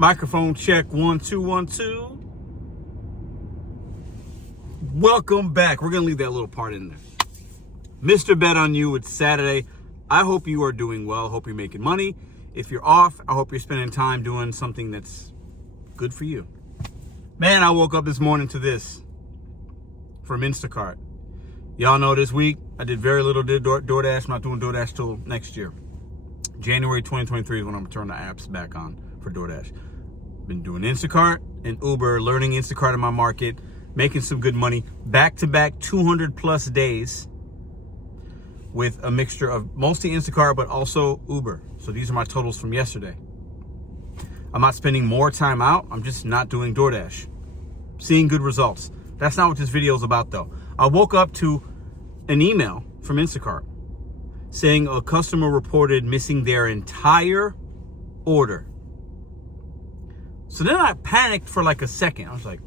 Microphone check, 1 2 1 2. Welcome back. We're gonna leave that little part in there. Mr.BetonYou, it's Saturday. I hope you are doing well. Hope you're making money. If you're off, I hope you're spending time doing something that's good for you. Man, I woke up this morning to this from Instacart. Y'all know this week I did very little DoorDash. I'm not doing DoorDash till next year. January 2023 is when I'm gonna turn the apps back on for DoorDash. Been doing Instacart and Uber, learning Instacart in my market, making some good money. Back-to-back 200 plus days with a mixture of mostly Instacart, but also Uber. So these are my totals from yesterday. I'm not spending more time out. I'm just not doing DoorDash. Seeing good results. That's not what this video is about though. I woke up to an email from Instacart saying a customer reported missing their entire order. So then I panicked for like a second. I was like,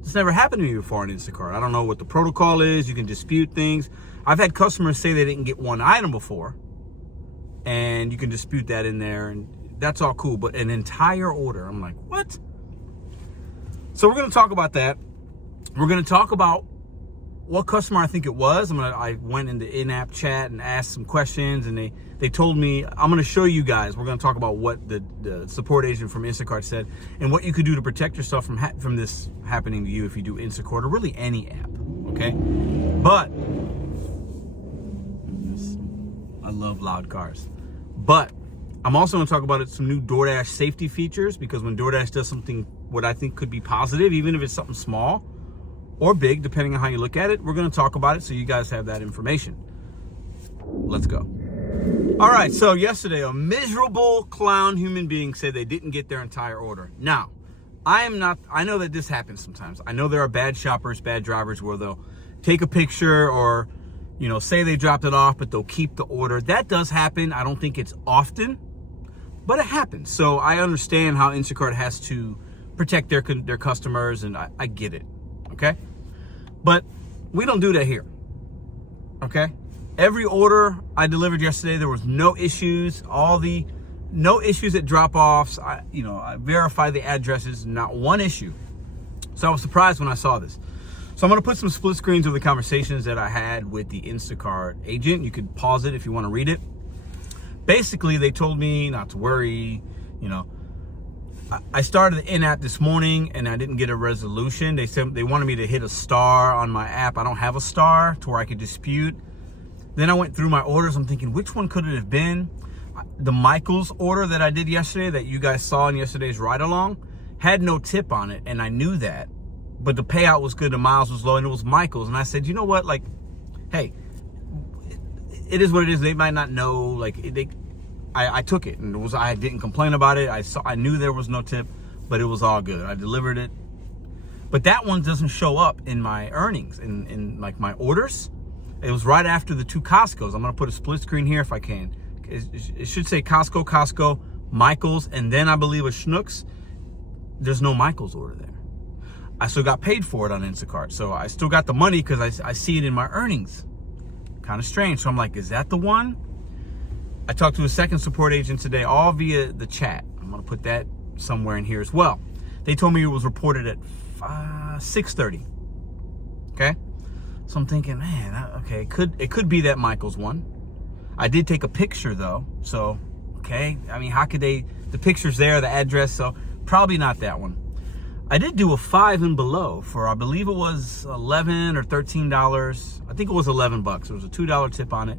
this never happened to me before on Instacart. I don't know what the protocol is. You can dispute things. I've had customers say they didn't get one item before, and you can dispute that in there, and that's all cool. But an entire order, I'm like, what? So we're going to talk about that. We're going to talk about what customer I think it was. I went into in-app chat and asked some questions, and they told me, I'm going to show you guys. We're going to talk about what the support agent from Instacart said and what you could do to protect yourself from this happening to you if you do Instacart or really any app, okay? But I love loud cars. But I'm also going to talk about some new Doordash safety features, because when Doordash does something what I think could be positive, even if it's something small or big, depending on how you look at it, we're going to talk about it so you guys have that information. Let's go. All right, so yesterday, a miserable clown human being said they didn't get their entire order. Now, I know that this happens sometimes. I know there are bad shoppers, bad drivers where they'll take a picture or, say they dropped it off, but they'll keep the order. That does happen. I don't think it's often, but it happens. So I understand how Instacart has to protect their customers, and I get it, okay? But we don't do that here, okay? Every order I delivered yesterday, there was no issues. No issues at drop-offs. I verified the addresses, not one issue. So I was surprised when I saw this. So I'm going to put some split screens of the conversations that I had with the Instacart agent. You could pause it if you want to read it. Basically, they told me not to worry. I started the in-app this morning and I didn't get a resolution. They said they wanted me to hit a star on my app. I don't have a star to where I could dispute. Then I went through my orders. I'm thinking, which one could it have been? The Michael's order that I did yesterday that you guys saw in yesterday's ride-along had no tip on it, and I knew that. But the payout was good, the miles was low, and it was Michael's. And I said, you know what? Like, hey, it is what it is. They might not know. Like, I took it, and I didn't complain about it. I knew there was no tip, but it was all good. I delivered it. But that one doesn't show up in my earnings, in like my orders. It was right after the two Costco's. I'm going to put a split screen here if I can. It should say Costco, Michael's, and then I believe a Schnucks. There's no Michael's order there. I still got paid for it on Instacart. So I still got the money because I see it in my earnings. Kind of strange. So I'm like, is that the one? I talked to a second support agent today, all via the chat. I'm going to put that somewhere in here as well. They told me it was reported at 6:30. Okay? So I'm thinking, man, okay, it could be that Michael's one. I did take a picture though, so okay. I mean, how could the picture's there, the address, so probably not that one. I did do a 5 and below for, I believe it was $11 or $13. I think it was $11. There was a $2 tip on it.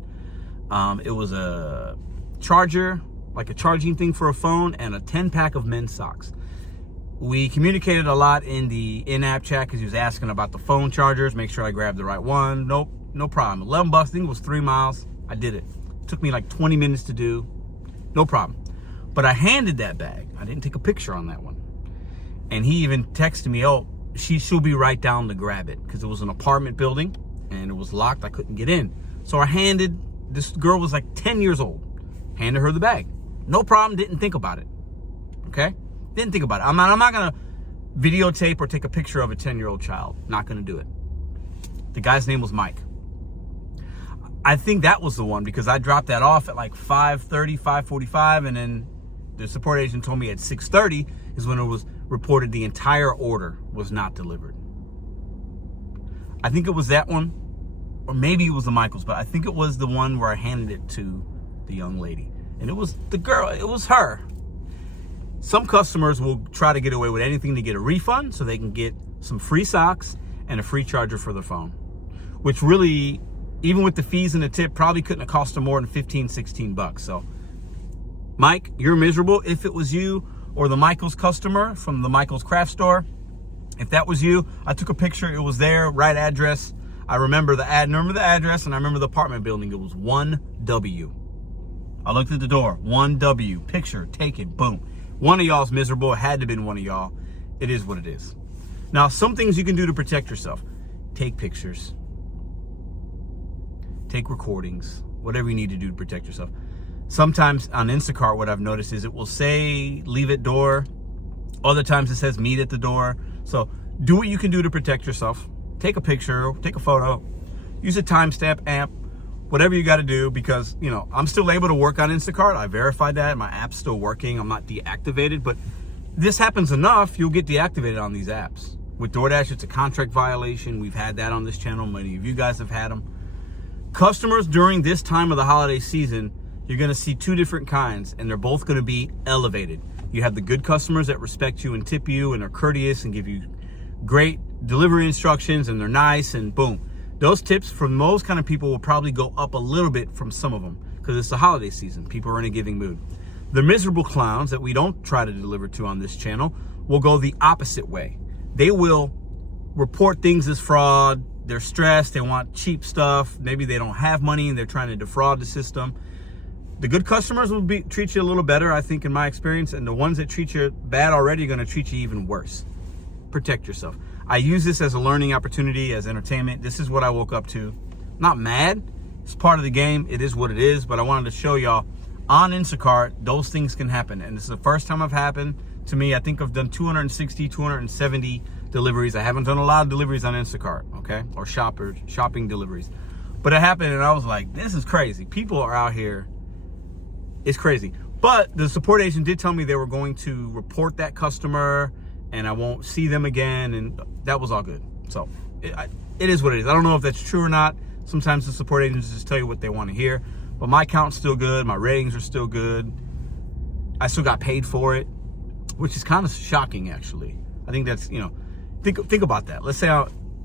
It was a charger, like a charging thing for a phone, and a 10-pack of men's socks. We communicated a lot in the in-app chat because he was asking about the phone chargers, make sure I grabbed the right one. Nope, no problem. $11, I think it was 3 miles. I did it. It took me like 20 minutes to do. No problem. But I handed that bag. I didn't take a picture on that one. And he even texted me, oh, she'll be right down to grab it, because it was an apartment building and it was locked. I couldn't get in. So I handed, this girl was like 10 years old, handed her the bag. No problem, didn't think about it. Okay? Didn't think about it. I'm not gonna videotape or take a picture of a 10-year-old child. Not gonna do it. The guy's name was Mike. I think that was the one, because I dropped that off at like 5:30, 5:45, and then the support agent told me at 6:30 is when it was reported the entire order was not delivered. I think it was that one, or maybe it was the Michaels, but I think it was the one where I handed it to the young lady. And it was the girl, it was her. Some customers will try to get away with anything to get a refund so they can get some free socks and a free charger for their phone, which really, even with the fees and the tip, probably couldn't have cost them more than 15, 16 bucks. So Mike, you're miserable. If it was you or the Michaels customer from the Michaels craft store, if that was you, I took a picture. It was there, right address. I remember the address, and I remember the apartment building. It was 1W. I looked at the door, 1W, picture, taken, boom. One of y'all's miserable. It had to have been one of y'all. It is what it is. Now, some things you can do to protect yourself. Take pictures. Take recordings. Whatever you need to do to protect yourself. Sometimes on Instacart, what I've noticed is it will say leave at door. Other times it says meet at the door. So do what you can do to protect yourself. Take a picture, take a photo, use a timestamp app, whatever you got to do, because, you know, I'm still able to work on Instacart. I verified that. My app's still working. I'm not deactivated, but this happens enough, you'll get deactivated on these apps. With DoorDash, it's a contract violation. We've had that on this channel. Many of you guys have had them. Customers during this time of the holiday season, you're going to see two different kinds, and they're both going to be elevated. You have the good customers that respect you and tip you and are courteous and give you great delivery instructions, and they're nice, and boom. Those tips from those kind of people will probably go up a little bit from some of them because it's the holiday season. People are in a giving mood. The miserable clowns that we don't try to deliver to on this channel will go the opposite way. They will report things as fraud. They're stressed. They want cheap stuff. Maybe they don't have money and they're trying to defraud the system. The good customers will treat you a little better, I think, in my experience. And the ones that treat you bad already are going to treat you even worse. Protect yourself. I use this as a learning opportunity, as entertainment. This is what I woke up to. I'm not mad. It's part of the game. It is what it is. But I wanted to show y'all on Instacart, those things can happen. And this is the first time I've happened to me. I think I've done 260, 270 deliveries. I haven't done a lot of deliveries on Instacart, okay? Or shopping deliveries. But it happened, and I was like, this is crazy. People are out here. It's crazy. But the support agent did tell me they were going to report that customer, and I won't see them again, and that was all good. So it is what it is. I don't know if that's true or not. Sometimes the support agents just tell you what they want to hear. But my account's still good. My ratings are still good. I still got paid for it, which is kind of shocking, actually. I think that's, you know, think about that. Let's say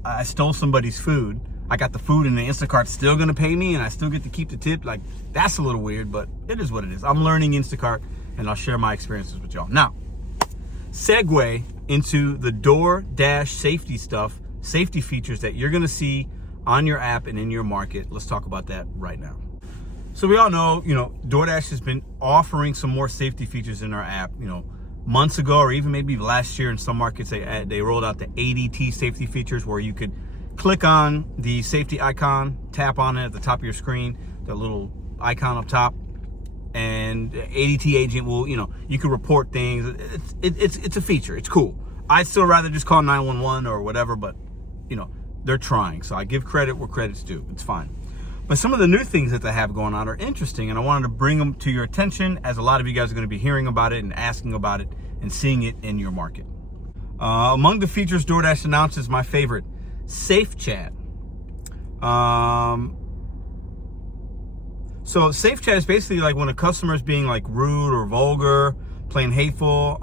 I stole somebody's food. I got the food and the Instacart's still going to pay me and I still get to keep the tip. Like, that's a little weird, but it is what it is. I'm learning Instacart, and I'll share my experiences with y'all. Now, segue into the DoorDash safety features that you're going to see on your app and in your market. Let's talk about that right now. So we all know, you know, DoorDash has been offering some more safety features in our app, you know, months ago, or even maybe last year in some markets, they rolled out the ADT safety features where you could click on the safety icon, tap on it at the top of your screen, the little icon up top, and ADT agent will, you know, you can report things. It's a feature. It's cool. I'd still rather just call 911 or whatever, but, you know, they're trying. So I give credit where credit's due. It's fine. But some of the new things that they have going on are interesting, and I wanted to bring them to your attention, as a lot of you guys are going to be hearing about it and asking about it and seeing it in your market. Among the features DoorDash announces, my favorite, Safe Chat. So Safe Chat is basically like when a customer is being like rude or vulgar, plain hateful.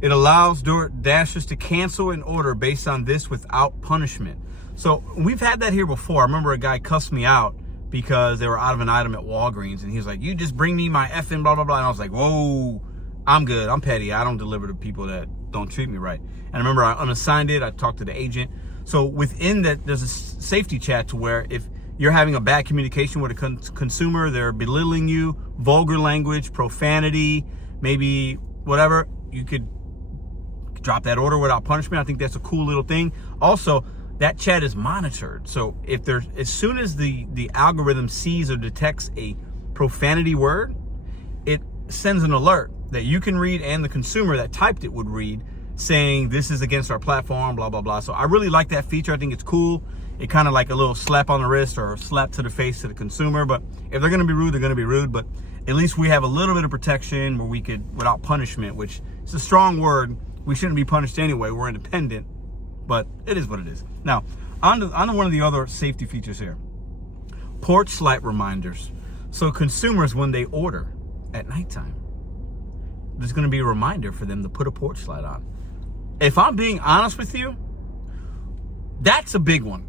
It allows DoorDashers to cancel an order based on this without punishment. So we've had that here before. I remember a guy cussed me out because they were out of an item at Walgreens, and he was like, you just bring me my effing blah, blah, blah. And I was like, whoa, I'm good. I'm petty. I don't deliver to people that don't treat me right. And I remember I unassigned it. I talked to the agent. So within that, there's a safety chat to where if you're having a bad communication with a consumer, they're belittling you, vulgar language, profanity, maybe whatever, you could drop that order without punishment. I think that's a cool little thing. Also, that chat is monitored. So if there's, as soon as the algorithm sees or detects a profanity word, it sends an alert that you can read and the consumer that typed it would read, saying this is against our platform, blah, blah, blah. So I really like that feature. I think it's cool. it kind of like a little slap on the wrist or a slap to the face to the consumer. But if they're going to be rude, they're going to be rude. But at least we have a little bit of protection where we could, without punishment, which is a strong word. We shouldn't be punished anyway. We're independent, but it is what it is. Now, on to one of the other safety features here. Porch light reminders. So consumers, when they order at nighttime, there's going to be a reminder for them to put a porch light on. If I'm being honest with you, that's a big one.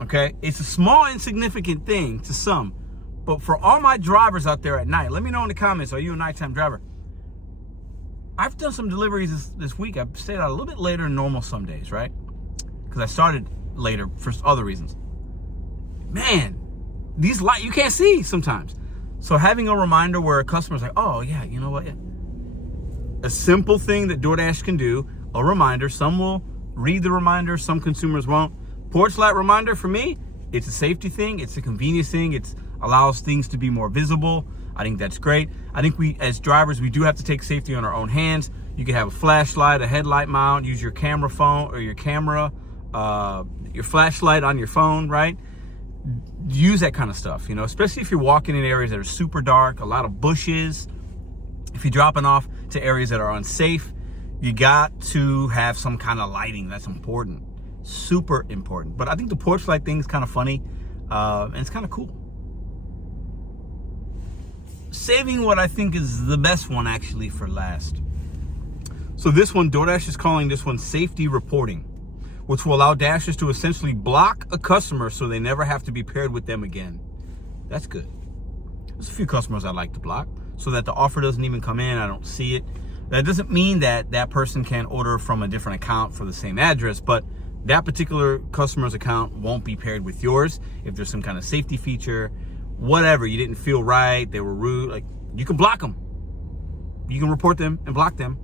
Okay? It's a small, insignificant thing to some. But for all my drivers out there at night, let me know in the comments, are you a nighttime driver? I've done some deliveries this week. I've stayed out a little bit later than normal some days, right? Because I started later for other reasons. Man, these lights, you can't see sometimes. So having a reminder where a customer's like, oh yeah, you know what? Yeah. A simple thing that DoorDash can do, a reminder. Some will read the reminder, some consumers won't. Porch light reminder for me, it's a safety thing, it's a convenience thing, it allows things to be more visible. I think that's great. I think we, as drivers, we do have to take safety on our own hands. You can have a flashlight, a headlight mount, use your camera phone or your camera, your flashlight on your phone, right? Use that kind of stuff, you know, especially if you're walking in areas that are super dark, a lot of bushes. If you're dropping off to areas that are unsafe, you got to have some kind of lighting. That's important, super important. But I think the porch light thing is kind of funny, and it's kind of cool. Saving what I think is the best one actually for last. So this one, DoorDash is calling this one safety reporting, which will allow Dashers to essentially block a customer so they never have to be paired with them again. That's good. There's a few customers I like to block so that the offer doesn't even come in. I don't see it. That doesn't mean that that person can order from a different account for the same address, but that particular customer's account won't be paired with yours. If there's some kind of safety feature, whatever, you didn't feel right, they were rude, like, you can block them. You can report them and block them,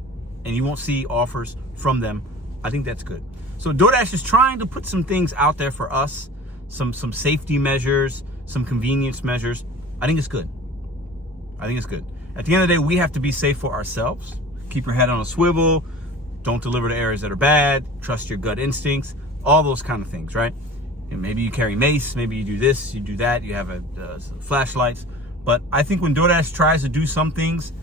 and you won't see offers from them. I think that's good. So DoorDash is trying to put some things out there for us, some safety measures, some convenience measures. I think it's good. I think it's good. At the end of the day, we have to be safe for ourselves. Keep your head on a swivel. Don't deliver to areas that are bad. Trust your gut instincts. All those kind of things, right? And maybe you carry mace. Maybe you do this, you do that. You have flashlights. But I think when DoorDash tries to do some things,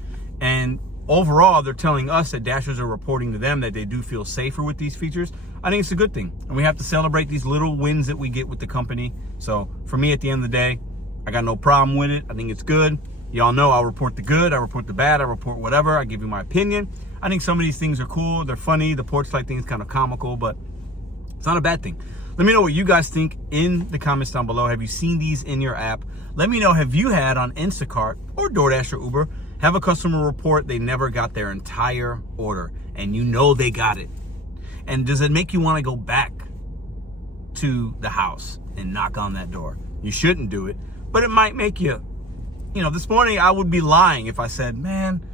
and overall they're telling us that Dashers are reporting to them that they do feel safer with these features, I think it's a good thing. And we have to celebrate these little wins that we get with the company. So for me, at the end of the day, I got no problem with it. I think it's good. Y'all know I'll report the good, I report the bad, I report whatever, I give you my opinion. I think some of these things are cool, they're funny. The porch light thing is kind of comical, but it's not a bad thing. Let me know what you guys think in the comments down below. Have you seen these in your app? Let me know, have you had on Instacart or DoorDash or Uber, have a customer report they never got their entire order and you know they got it? And does it make you want to go back to the house and knock on that door? You shouldn't do it, but it might make you, you know, this morning I would be lying if I said, man,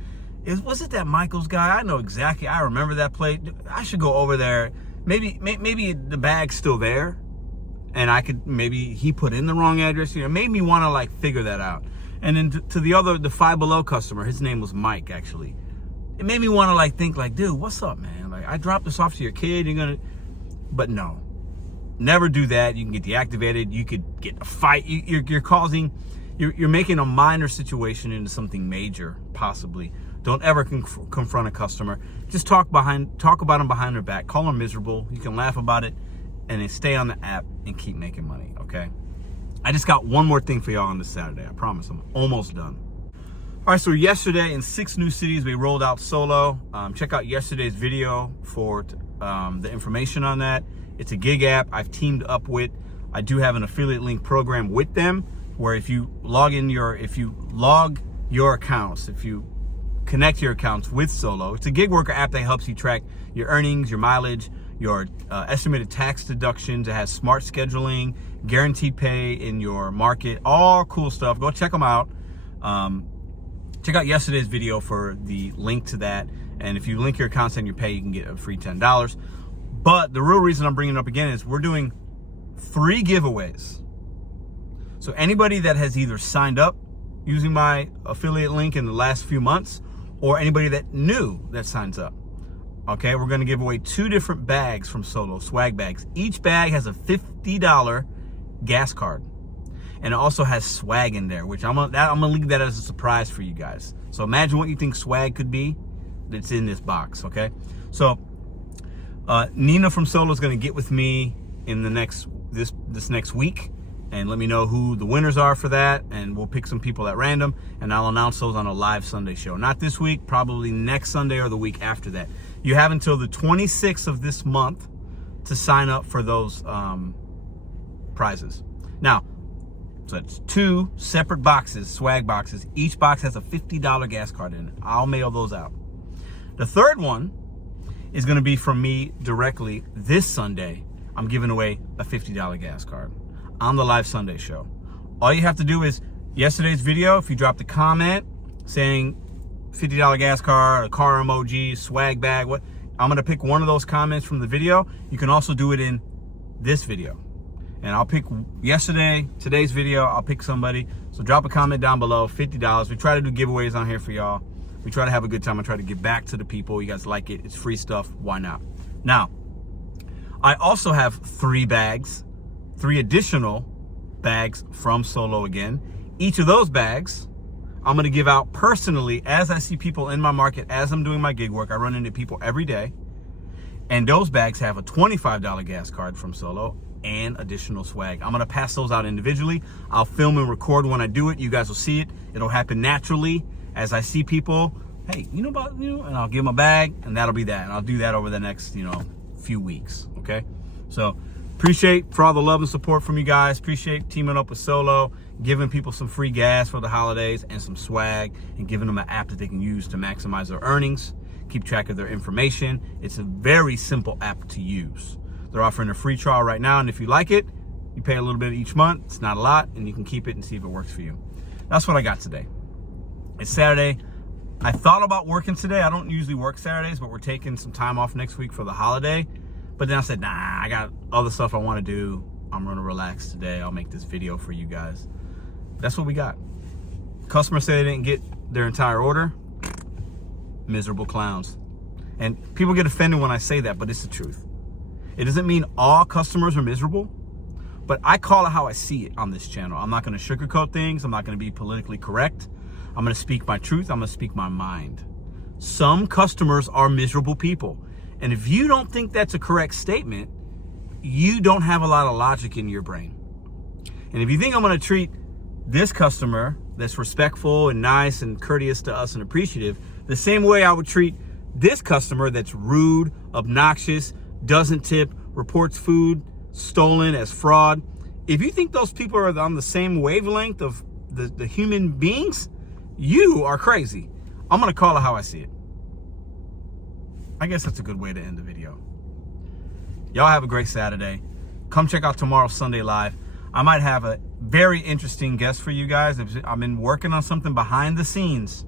was it that Michael's guy? I know exactly, I remember that plate. I should go over there. Maybe the bag's still there and I could, maybe he put in the wrong address. You know, it made me want to like figure that out. And then to the Five Below customer, his name was Mike actually. It made me want to like think like, dude, what's up, man? Like, I dropped this off to your kid, but no, never do that. You can get deactivated. You could get a fight. You're making a minor situation into something major, possibly. Don't ever confront a customer. Just talk about them behind their back. Call them miserable. You can laugh about it and then stay on the app and keep making money, okay? I just got one more thing for y'all on this Saturday. I promise I'm almost done. All right, so yesterday in 6 new cities, we rolled out Solo. Check out yesterday's video for the information on that. It's a gig app I've teamed up with. I do have an affiliate link program with them where if you log your accounts, if you connect your accounts with Solo, it's a gig worker app that helps you track your earnings, your mileage, your estimated tax deductions. It has smart scheduling, guaranteed pay in your market, all cool stuff. Go check them out. Check out yesterday's video for the link to that. And if you link your accounts and your pay, you can get a free $10. But the real reason I'm bringing it up again is we're doing 3 giveaways. So anybody that has either signed up using my affiliate link in the last few months or anybody that new that signs up, Okay, we're going to give away 2 different bags from Solo, swag bags. Each bag has a $50 gas card. And it also has swag in there, which I'm gonna leave that as a surprise for you guys. So imagine what you think swag could be that's in this box, okay? So Nina from Solo is gonna get with me in this next week and let me know who the winners are for that, and we'll pick some people at random, and I'll announce those on a live Sunday show. Not this week, probably next Sunday or the week after that. You have until the 26th of this month to sign up for those prizes. Now, so it's 2 separate boxes, swag boxes. Each box has a $50 gas card in it. I'll mail those out. The third one is going to be from me directly this Sunday. I'm giving away a $50 gas card on the live Sunday show. All you have to do is yesterday's video, if you dropped a comment saying $50 gas card, a car emoji, swag bag, what, I'm going to pick one of those comments from the video. You can also do it in this video. And I'll pick today's video, I'll pick somebody. So drop a comment down below, $50. We try to do giveaways on here for y'all. We try to have a good time. I try to give back to the people. You guys like it. It's free stuff. Why not? Now, I also have 3 additional bags from Solo again. Each of those bags, I'm going to give out personally as I see people in my market, as I'm doing my gig work. I run into people every day. And those bags have a $25 gas card from Solo and additional swag. I'm going to pass those out individually. I'll film and record when I do it. You guys will see it. It'll happen naturally as I see people. Hey, you know about you? And I'll give them a bag, and that'll be that. And I'll do that over the next, few weeks. Okay? So appreciate for all the love and support from you guys. Appreciate teaming up with Solo, giving people some free gas for the holidays and some swag, and giving them an app that they can use to maximize their earnings, keep track of their information. It's a very simple app to use. They're offering a free trial right now, and if you like it, you pay a little bit each month. It's not a lot, and you can keep it and see if it works for you. That's what I got today. It's Saturday. I thought about working today. I don't usually work Saturdays, but we're taking some time off next week for the holiday. But then I said, nah, I got other stuff I want to do. I'm going to relax today. I'll make this video for you guys. That's what we got. Customers say they didn't get their entire order. Miserable clowns. And people get offended when I say that, but it's the truth. It doesn't mean all customers are miserable, but I call it how I see it on this channel. I'm not going to sugarcoat things. I'm not going to be politically correct. I'm going to speak my truth. I'm going to speak my mind. Some customers are miserable people. And if you don't think that's a correct statement, you don't have a lot of logic in your brain. And if you think I'm going to treat this customer that's respectful and nice and courteous to us and appreciative the same way I would treat this customer that's rude, obnoxious, doesn't tip, reports food stolen as fraud. If you think those people are on the same wavelength of the human beings, you are crazy. I'm going to call it how I see it. I guess that's a good way to end the video. Y'all have a great Saturday. Come check out tomorrow's Sunday Live. I might have a very interesting guest for you guys. I've been working on something behind the scenes.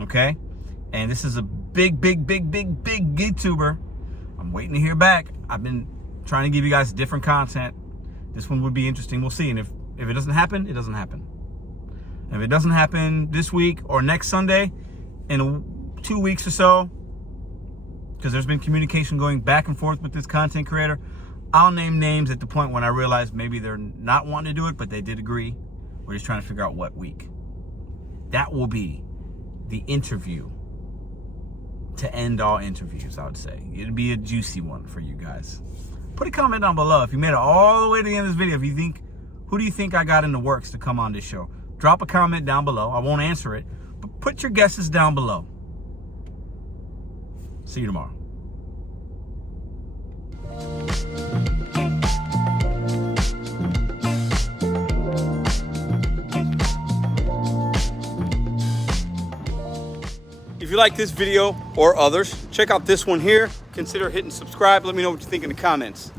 Okay? And this is a big YouTuber. I'm waiting to hear back. I've been trying to give you guys different content. This one would be interesting. We'll see. And if it doesn't happen, it doesn't happen. And if it doesn't happen this week or next Sunday, in 2 weeks or so, because there's been communication going back and forth with this content creator, I'll name names at the point when I realize maybe they're not wanting to do it, but they did agree. We're just trying to figure out what week. That will be the interview to end all interviews, I would say. It'd be a juicy one for you guys. Put a comment down below if you made it all the way to the end of this video. If you think, who do you think I got in the works to come on this show? Drop a comment down below. I won't answer it, but put your guesses down below. See you tomorrow. If you like this video or others, check out this one here. Consider hitting subscribe. Let me know what you think in the comments.